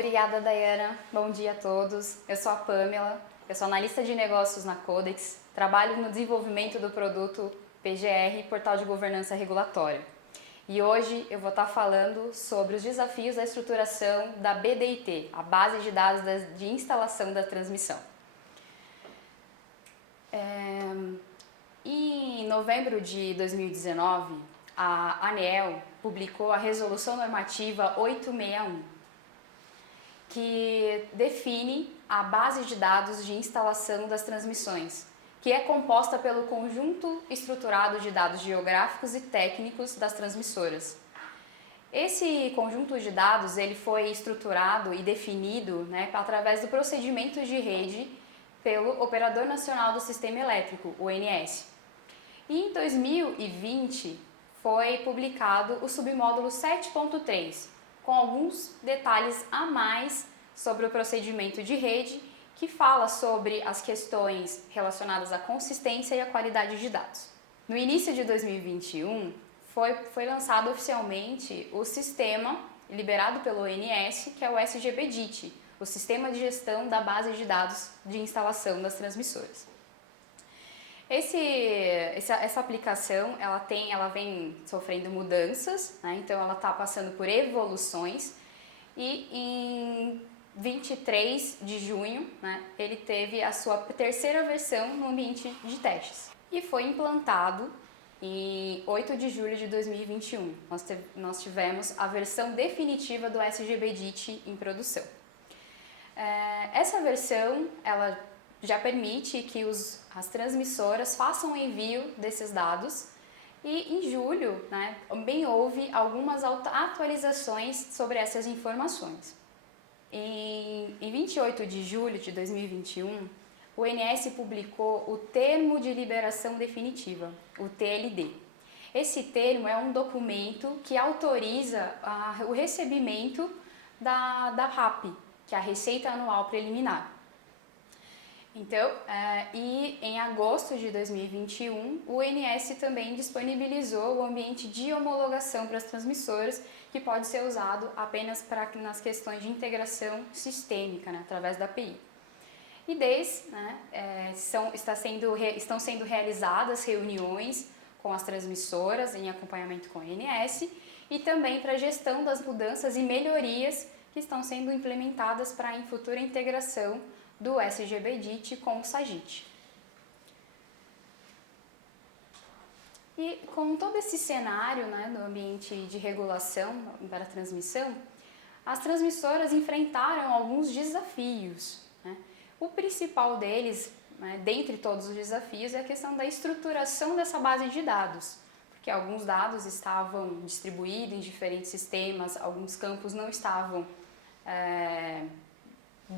Obrigada, Dayana. Bom dia a todos. Eu sou a Pamela, eu sou analista de negócios na Codex, trabalho no desenvolvimento do produto PGR, Portal de Governança Regulatória. E hoje eu vou estar falando sobre os desafios da estruturação da BDIT, a Base de Dados de Instalação da Transmissão. Em novembro de 2019, a ANEEL publicou a Resolução Normativa 861, que define a base de dados de instalação das transmissões, que é composta pelo conjunto estruturado de dados geográficos e técnicos das transmissoras. Esse conjunto de dados ele foi estruturado e definido através do procedimento de rede pelo Operador Nacional do Sistema Elétrico, o ONS. E em 2020 foi publicado o submódulo 7.3, com alguns detalhes a mais sobre o procedimento de rede, que fala sobre as questões relacionadas à consistência e à qualidade de dados. No início de 2021, foi lançado oficialmente o sistema liberado pelo ONS, que é o SGBDIT, o Sistema de Gestão da Base de Dados de Instalação das Transmissoras. Essa aplicação ela vem sofrendo mudanças, então ela está passando por evoluções, e em 23 de junho ele teve a sua terceira versão no ambiente de testes e foi implantado em 8 de julho de 2021. Nós tivemos a versão definitiva do SGBDIT em produção. Essa versão ela já permite que as transmissoras façam o envio desses dados, e em julho também houve algumas atualizações sobre essas informações. Em 28 de julho de 2021, o ONS publicou o Termo de Liberação Definitiva, o TLD. Esse termo é um documento que autoriza o recebimento da RAP, que é a Receita Anual Preliminar. Então, e em agosto de 2021, o ONS também disponibilizou o ambiente de homologação para as transmissoras, que pode ser usado apenas nas questões de integração sistêmica, através da API. E estão sendo realizadas reuniões com as transmissoras em acompanhamento com o ONS, e também para a gestão das mudanças e melhorias que estão sendo implementadas para a futura integração do SGBDIT com o SAGIT. E com todo esse cenário do ambiente de regulação para a transmissão, as transmissoras enfrentaram alguns desafios. O principal deles, dentre todos os desafios, é a questão da estruturação dessa base de dados, porque alguns dados estavam distribuídos em diferentes sistemas, alguns campos não estavam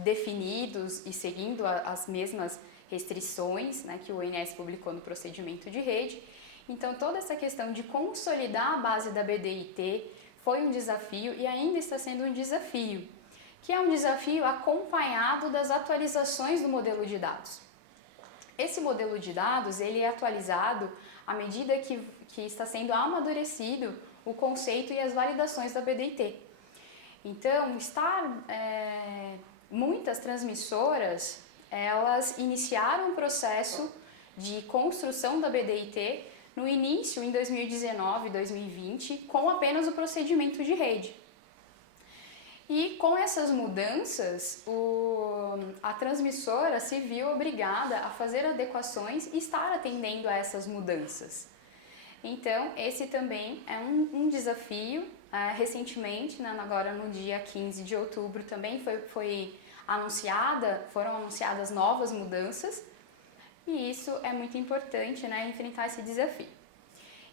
definidos e seguindo as mesmas restrições que o ONS publicou no procedimento de rede. Então, toda essa questão de consolidar a base da BDIT foi um desafio e ainda está sendo um desafio, que é um desafio acompanhado das atualizações do modelo de dados. Esse modelo de dados ele é atualizado à medida que está sendo amadurecido o conceito e as validações da BDIT. Então, muitas transmissoras, elas iniciaram o processo de construção da BDIT no início, em 2019, 2020, com apenas o procedimento de rede. E com essas mudanças, a transmissora se viu obrigada a fazer adequações e estar atendendo a essas mudanças. Então, esse também é um desafio. Recentemente, agora no dia 15 de outubro, também foram anunciadas novas mudanças, e isso é muito importante, enfrentar esse desafio.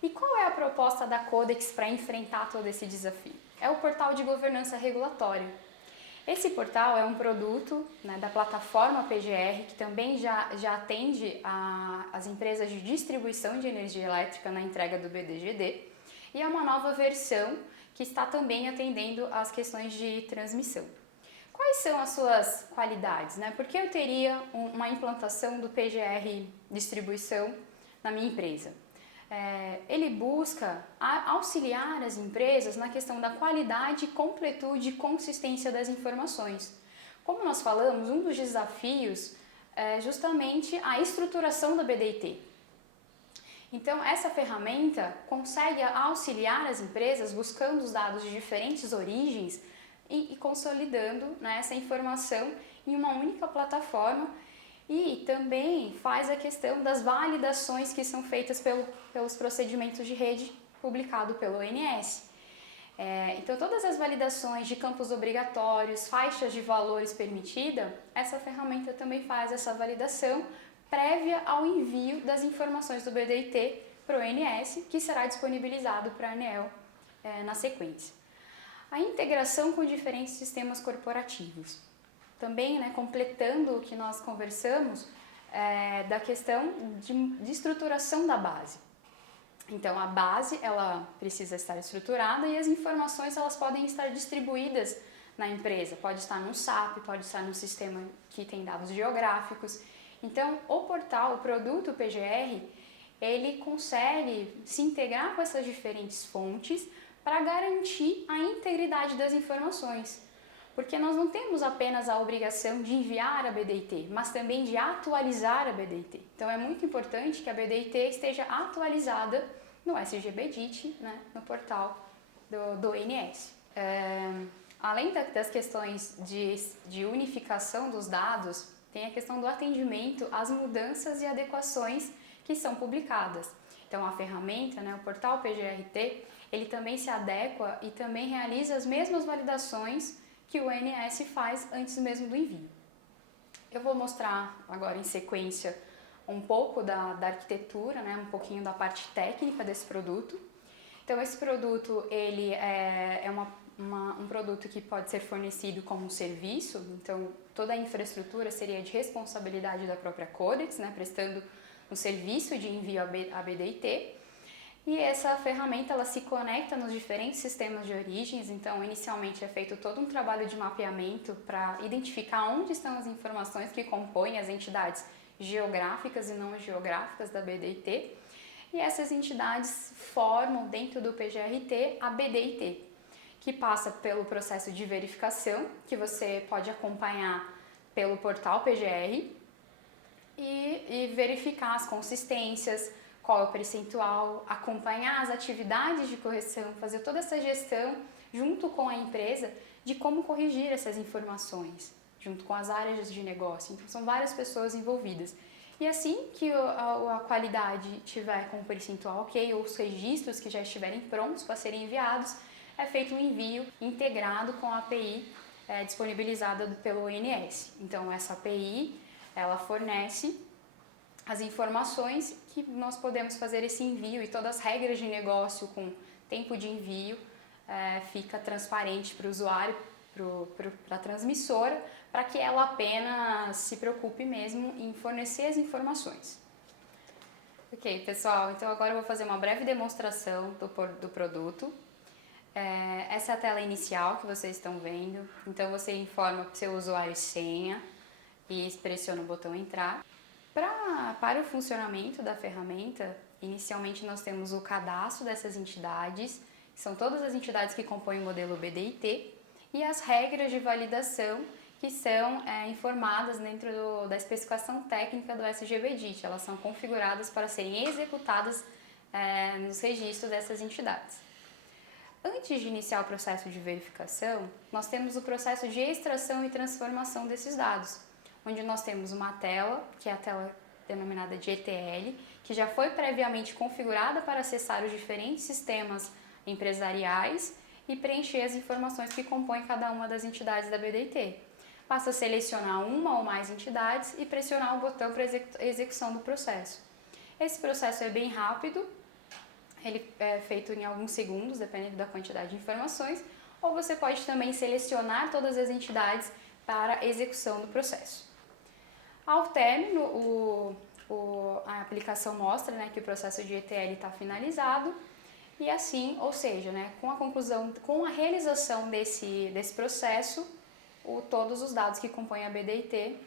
E qual é a proposta da Codex para enfrentar todo esse desafio? É o Portal de Governança Regulatória. Esse portal é um produto da plataforma PGR, que também já atende as empresas de distribuição de energia elétrica na entrega do BDGD, e é uma nova versão que está também atendendo às questões de transmissão. Quais são as suas qualidades? Por que eu teria uma implantação do PGR distribuição na minha empresa? ele busca auxiliar as empresas na questão da qualidade, completude e consistência das informações. Como nós falamos, um dos desafios é justamente a estruturação da BDIT. Então, essa ferramenta consegue auxiliar as empresas buscando os dados de diferentes origens e consolidando, né, essa informação em uma única plataforma, e também faz a questão das validações que são feitas pelos procedimentos de rede publicado pelo ONS. Então, todas as validações de campos obrigatórios, faixas de valores permitida, essa ferramenta também faz essa validação prévia ao envio das informações do BDIT para o ONS, que será disponibilizado para a ANEEL na sequência. A integração com diferentes sistemas corporativos. Também, né, completando o que nós conversamos, da questão de estruturação da base. Então, a base ela precisa estar estruturada e as informações elas podem estar distribuídas na empresa. Pode estar num SAP, pode estar num sistema que tem dados geográficos. Então, o portal, o produto PGR, ele consegue se integrar com essas diferentes fontes para garantir a integridade das informações. Porque nós não temos apenas a obrigação de enviar a BDIT, mas também de atualizar a BDIT. Então, é muito importante que a BDIT esteja atualizada no SGBDIT, né, no portal do ONS. Além das questões de unificação dos dados, tem a questão do atendimento às mudanças e adequações que são publicadas. Então, a ferramenta, né, o portal PGRT, ele também se adequa e também realiza as mesmas validações que o ONS faz antes mesmo do envio. Eu vou mostrar agora em sequência um pouco da arquitetura, né, um pouquinho da parte técnica desse produto. Então, esse produto ele é um produto que pode ser fornecido como um serviço, então toda a infraestrutura seria de responsabilidade da própria Codex, né, prestando um serviço de envio a BDIT. E essa ferramenta ela se conecta nos diferentes sistemas de origens, então inicialmente é feito todo um trabalho de mapeamento para identificar onde estão as informações que compõem as entidades geográficas e não geográficas da BDIT, e essas entidades formam dentro do PGRT a BDIT, que passa pelo processo de verificação, que você pode acompanhar pelo portal PGR e verificar as consistências, qual é o percentual, acompanhar as atividades de correção, fazer toda essa gestão junto com a empresa de como corrigir essas informações, junto com as áreas de negócio. Então, são várias pessoas envolvidas. E assim que a qualidade tiver com o percentual ok, ou os registros que já estiverem prontos para serem enviados, é feito um envio integrado com a API disponibilizada pelo ONS. Então, essa API, ela fornece as informações que nós podemos fazer esse envio, e todas as regras de negócio com tempo de envio fica transparente para o usuário, para a transmissora, para que ela apenas se preocupe mesmo em fornecer as informações. Ok, pessoal, então agora eu vou fazer uma breve demonstração do produto. Essa é a tela inicial que vocês estão vendo, então você informa seu usuário e senha e pressiona o botão entrar. Para o funcionamento da ferramenta, inicialmente nós temos o cadastro dessas entidades, que são todas as entidades que compõem o modelo BDIT, e as regras de validação que são informadas dentro da especificação técnica do SGBDIT. Elas são configuradas para serem executadas nos registros dessas entidades. Antes de iniciar o processo de verificação, nós temos o processo de extração e transformação desses dados, onde nós temos uma tela, que é a tela denominada de ETL, que já foi previamente configurada para acessar os diferentes sistemas empresariais e preencher as informações que compõem cada uma das entidades da BDIT. Basta selecionar uma ou mais entidades e pressionar o botão para execução do processo. Esse processo é bem rápido, ele é feito em alguns segundos, dependendo da quantidade de informações, ou você pode também selecionar todas as entidades para execução do processo. Ao término, a aplicação mostra, né, que o processo de ETL está finalizado, e assim, ou seja, né, com a realização desse processo, todos os dados que compõem a BDIT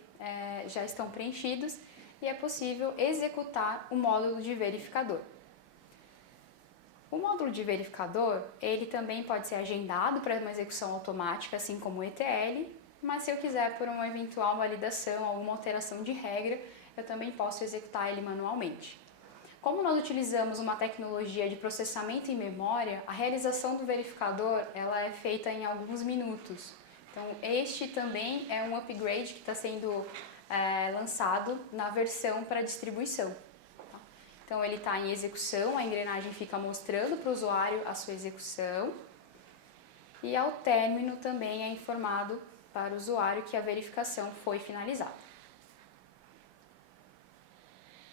já estão preenchidos e é possível executar o módulo de verificador. O módulo de verificador, ele também pode ser agendado para uma execução automática, assim como o ETL, mas se eu quiser por uma eventual validação, alguma alteração de regra, eu também posso executar ele manualmente. Como nós utilizamos uma tecnologia de processamento em memória, a realização do verificador ela é feita em alguns minutos. Então, este também é um upgrade que está sendo lançado na versão para distribuição. Então ele está em execução, a engrenagem fica mostrando para o usuário a sua execução e ao término também é informado para o usuário que a verificação foi finalizada.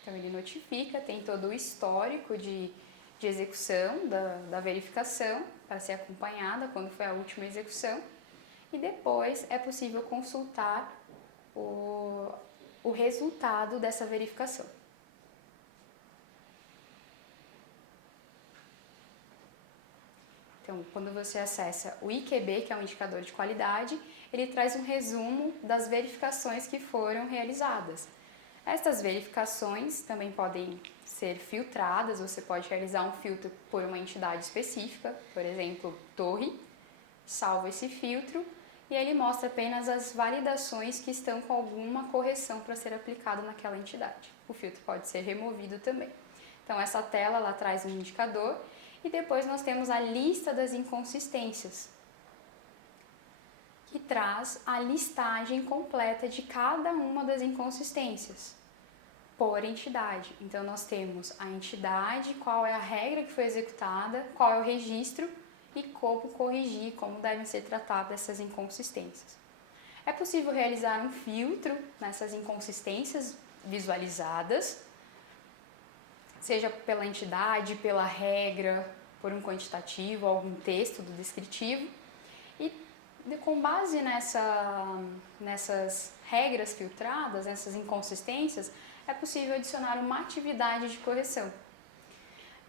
Então ele notifica, tem todo o histórico de execução da verificação para ser acompanhada quando foi a última execução e depois é possível consultar o resultado dessa verificação. Então, quando você acessa o IQB, que é um indicador de qualidade, ele traz um resumo das verificações que foram realizadas. Estas verificações também podem ser filtradas, você pode realizar um filtro por uma entidade específica, por exemplo, torre, salva esse filtro e ele mostra apenas as validações que estão com alguma correção para ser aplicada naquela entidade. O filtro pode ser removido também. Então, essa tela ela traz um indicador e depois nós temos a lista das inconsistências, que traz a listagem completa de cada uma das inconsistências por entidade. Então nós temos a entidade, qual é a regra que foi executada, qual é o registro e como corrigir, como devem ser tratadas essas inconsistências. É possível realizar um filtro nessas inconsistências visualizadas, seja pela entidade, pela regra, por um quantitativo, algum texto do descritivo. E com base nessas regras filtradas, nessas inconsistências, é possível adicionar uma atividade de correção.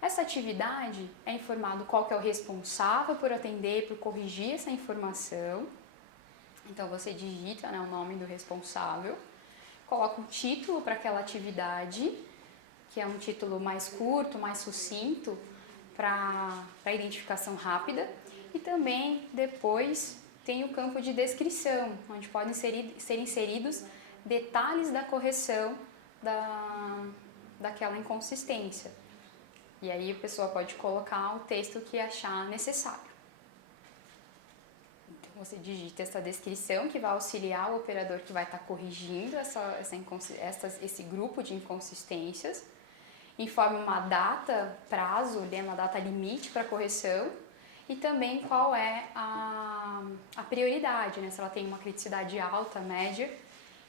Essa atividade é informado qual que é o responsável por atender, por corrigir essa informação. Então você digita o nome do responsável, coloca um título para aquela atividade, que é um título mais curto, mais sucinto, para a identificação rápida. E também depois tem o campo de descrição, onde podem ser inseridos detalhes da correção daquela inconsistência. E aí a pessoa pode colocar o texto que achar necessário. Então você digita essa descrição que vai auxiliar o operador que vai estar corrigindo esse grupo de inconsistências. Informa uma data, prazo, uma data limite para correção e também qual é a prioridade, né? Se ela tem uma criticidade alta, média,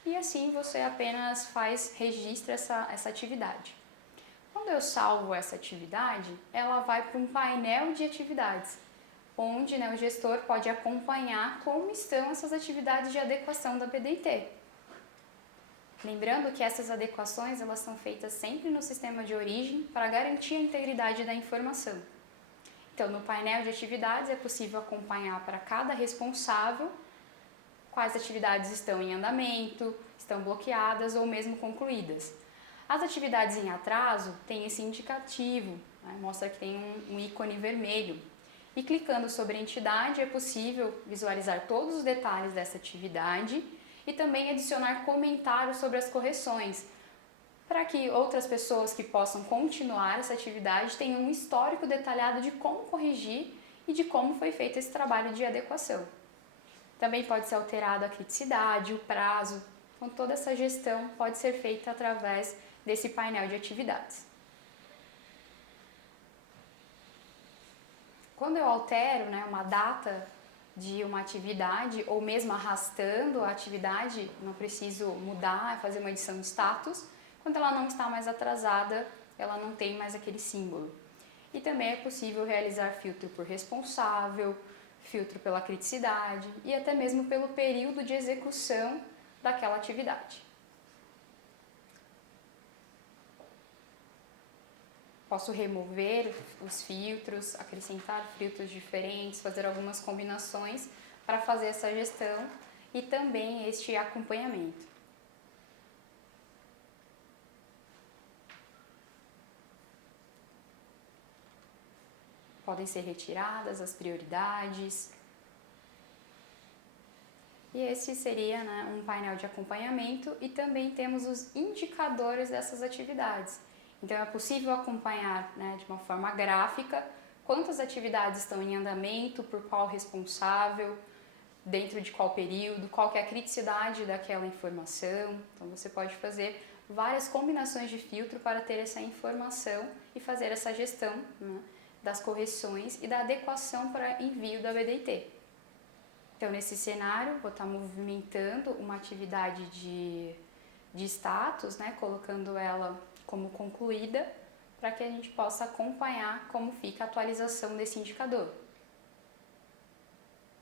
e assim você apenas registra essa atividade. Quando eu salvo essa atividade, ela vai para um painel de atividades, onde o gestor pode acompanhar como estão essas atividades de adequação da PDT. Lembrando que essas adequações elas são feitas sempre no sistema de origem para garantir a integridade da informação. Então, no painel de atividades é possível acompanhar para cada responsável quais atividades estão em andamento, estão bloqueadas ou mesmo concluídas. As atividades em atraso têm esse indicativo, mostra que tem um ícone vermelho. E clicando sobre a entidade é possível visualizar todos os detalhes dessa atividade e também adicionar comentários sobre as correções, para que outras pessoas que possam continuar essa atividade tenham um histórico detalhado de como corrigir e de como foi feito esse trabalho de adequação. Também pode ser alterado a criticidade, o prazo, então toda essa gestão pode ser feita através desse painel de atividades. Quando eu altero uma data de uma atividade ou mesmo arrastando a atividade, não preciso mudar, fazer uma edição de status, quando ela não está mais atrasada, ela não tem mais aquele símbolo. E também é possível realizar filtro por responsável, filtro pela criticidade e até mesmo pelo período de execução daquela atividade. Posso remover os filtros, acrescentar filtros diferentes, fazer algumas combinações para fazer essa gestão e também este acompanhamento. podem ser retiradas, as prioridades. E esse seria, né, um painel de acompanhamento, e também temos os indicadores dessas atividades. Então é possível acompanhar, né, de uma forma gráfica quantas atividades estão em andamento, por qual responsável, dentro de qual período, qual que é a criticidade daquela informação. Então você pode fazer várias combinações de filtro para ter essa informação e fazer essa gestão, né, das correções e da adequação para envio da BDIT. Então, nesse cenário, vou estar movimentando uma atividade de status, né, colocando ela como concluída, para que a gente possa acompanhar como fica a atualização desse indicador.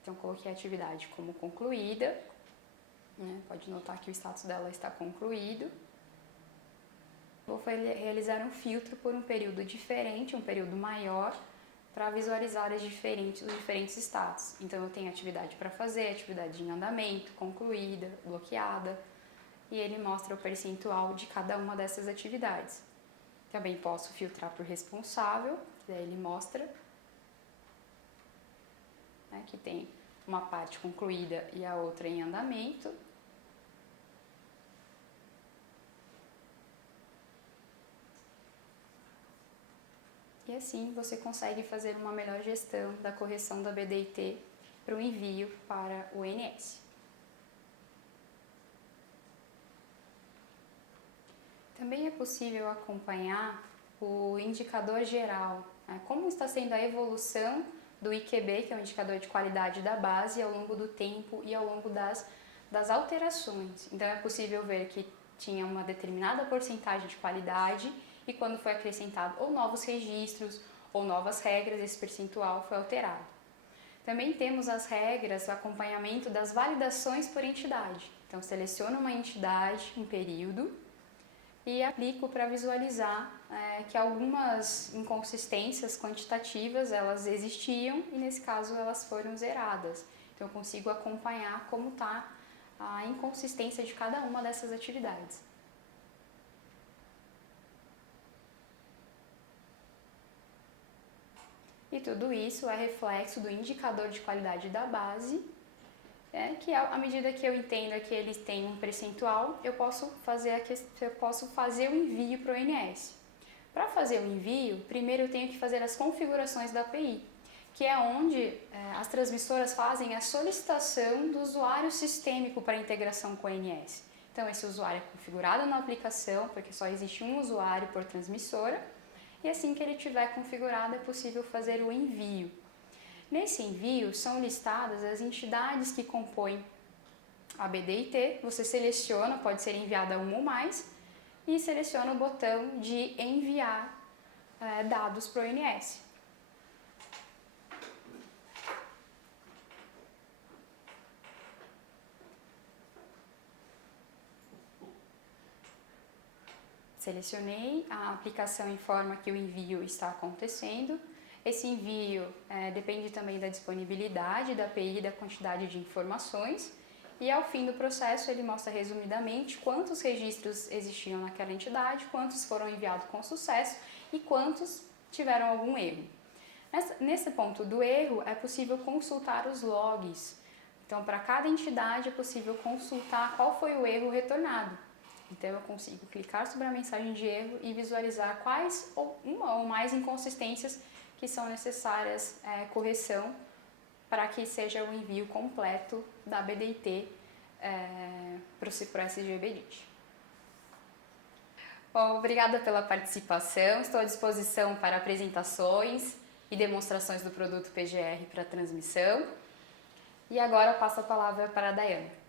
Então, coloquei a atividade como concluída, né, pode notar que o status dela está concluído. Vou realizar um filtro por um período diferente, um período maior, para visualizar os diferentes status. Então, eu tenho atividade para fazer, atividade em andamento, concluída, bloqueada, e ele mostra o percentual de cada uma dessas atividades. Também posso filtrar por responsável, que daí ele mostra, né, que tem uma parte concluída e a outra em andamento. E assim você consegue fazer uma melhor gestão da correção da BDIT para o envio para o ONS. Também é possível acompanhar o indicador geral, né? Como está sendo a evolução do IQB, que é o indicador de qualidade da base, ao longo do tempo e ao longo das alterações. Então é possível ver que tinha uma determinada porcentagem de qualidade, e quando foi acrescentado ou novos registros ou novas regras, esse percentual foi alterado. Também temos as regras, o acompanhamento das validações por entidade. Então, seleciono uma entidade, um período, e aplico para visualizar que algumas inconsistências quantitativas elas existiam, e nesse caso elas foram zeradas. Então, eu consigo acompanhar como está a inconsistência de cada uma dessas atividades. E tudo isso é reflexo do indicador de qualidade da base, que à medida que eu entendo que eles têm um percentual, eu posso fazer o envio para o ONS. Para fazer o envio, primeiro eu tenho que fazer as configurações da API, que é onde as transmissoras fazem a solicitação do usuário sistêmico para integração com o ONS. Então, esse usuário é configurado na aplicação, porque só existe um usuário por transmissora, e assim que ele estiver configurado é possível fazer o envio. Nesse envio são listadas as entidades que compõem a BDIT, você seleciona, pode ser enviada uma ou mais, e seleciona o botão de enviar dados para o ONS. Selecionei, a aplicação informa que o envio está acontecendo. Esse envio depende também da disponibilidade da API e da quantidade de informações. E ao fim do processo ele mostra resumidamente quantos registros existiam naquela entidade, quantos foram enviados com sucesso e quantos tiveram algum erro. Nesse ponto do erro é possível consultar os logs. Então, para cada entidade é possível consultar qual foi o erro retornado. Então, eu consigo clicar sobre a mensagem de erro e visualizar quais uma ou mais inconsistências que são necessárias correção para que seja o envio completo da BDIT para o SGBDIT. Bom, obrigada pela participação, estou à disposição para apresentações e demonstrações do produto PGR para transmissão. E agora eu passo a palavra para a Daiane.